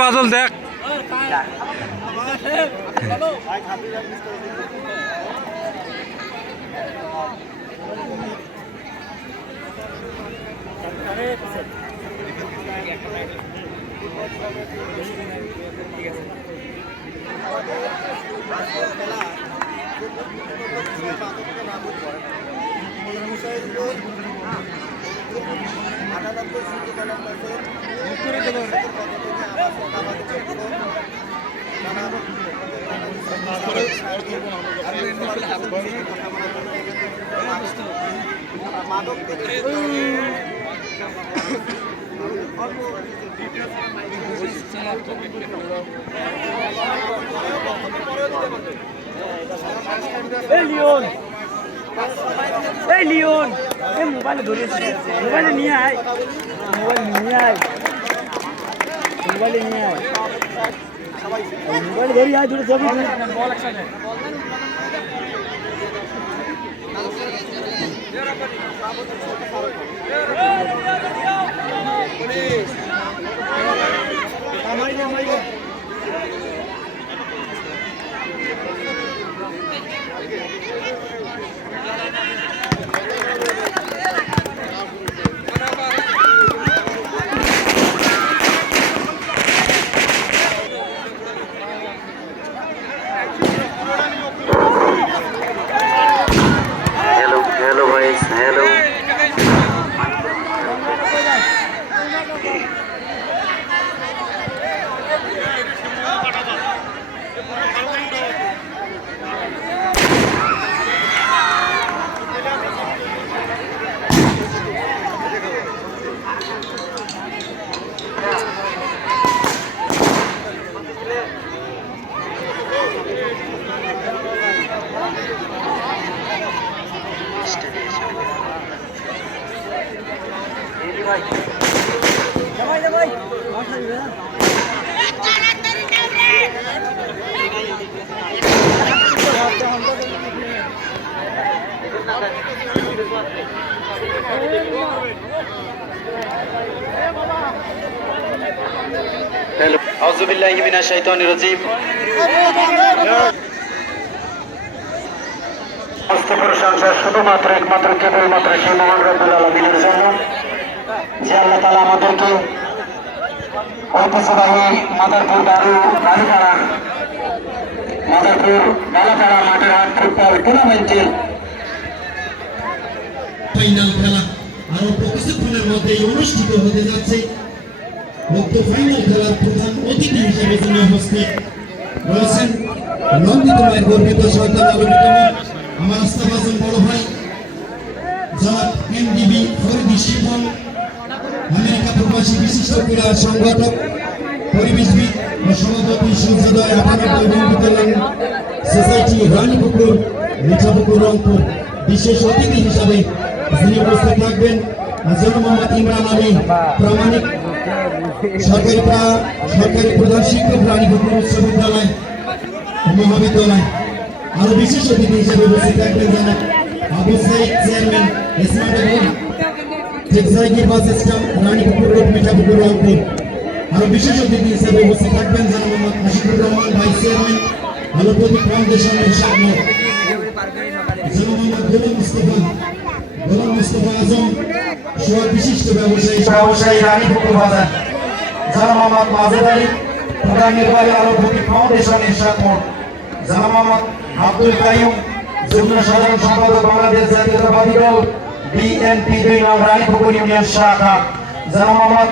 বাদল দেখ লিওন মোবাইলে ধরেছে মোবাইলে নিয়ে আয় মোবাইলে ধরি আয় দূরে যাবি আউযুবিল্লাহি মিনাশ শাইতানির রাজিম। সমস্ত প্রশংসা শুধুমাত্র একমাত্র কেবলমাত্র সেই মহান রব্বুল আলামিনের জন্য, যে আল্লাহ তাআলা আমাদেরকে ঐতিহ্যবাহী মাদারপুর বালুপাড়া মাঠের হাট ফুটবল টুর্নামেন্টের ফাইনাল খেলা আরো কিছুক্ষণের মধ্যেই অনুষ্ঠিত হতে যাচ্ছে। উক্ত ফাইনাল খেলার প্রধান অতিথি হিসেবে যিনি উপস্থিত রয়েছেন নন্দিতময় গর্বিত সরকার আমার আস্থাভাজন বড় ভাই জনাব এমডিবি ফরিদি শিবন, আমেরিকা প্রবাসী বিশিষ্ট ক্রীড়া সংগঠক, পরিবেশবিদ ও সভাপতি সূর্যোদয় 98 বন্ধু কল্যাণ সোসাইটি রানীপুকুর মিঠাপুকুর রংপুর। বিশেষ অতিথি হিসাবে যিনি উপস্থিত থাকবেন জনাব মোহাম্মদ ইমরান আলী, প্রামাণিক সরকারি প্রধান শিক্ষক, রানীপুকুর উচ্চ বিদ্যালয় মহাবিদ্যালয়। আরো বিশেষ অতিথি হিসেবে উপস্থিত থাকবেন জনাব আবু সাইদ, চেয়ারম্যান স্মার্ট টেক্সাইকি bus stand, Ranipukur road, Mithapukur Rangpur. আরো বিশেষ অতিথি হিসেবে উপস্থিত থাকবেন জনাব মোহাম্মদ আশিকুর রহমান, ভাইস চেয়ারম্যান আলোপতি ফাউন্ডেশনের সামনে, জনাব মোহাম্মদ গোলাম মুস্তফা আজম, সহ বিশিষ্ট ব্যবসায়ী রানীপুকুর বাজার, জনাব মোহাম্মদ মাজেদ আলী, প্রধান নির্বাহী আলোপতি ফাউন্ডেশনের সামনে, জনাব মোহাম্মদ আব্দুল কাইয়ুম, যুগ্ম সাধারণ সম্পাদক বাংলাদেশ জাতীয়তাবাদী দল বিএনপি 2 নং রানীপুকুর ইউনিয়ন শাখা, জনাব মোহাম্মদ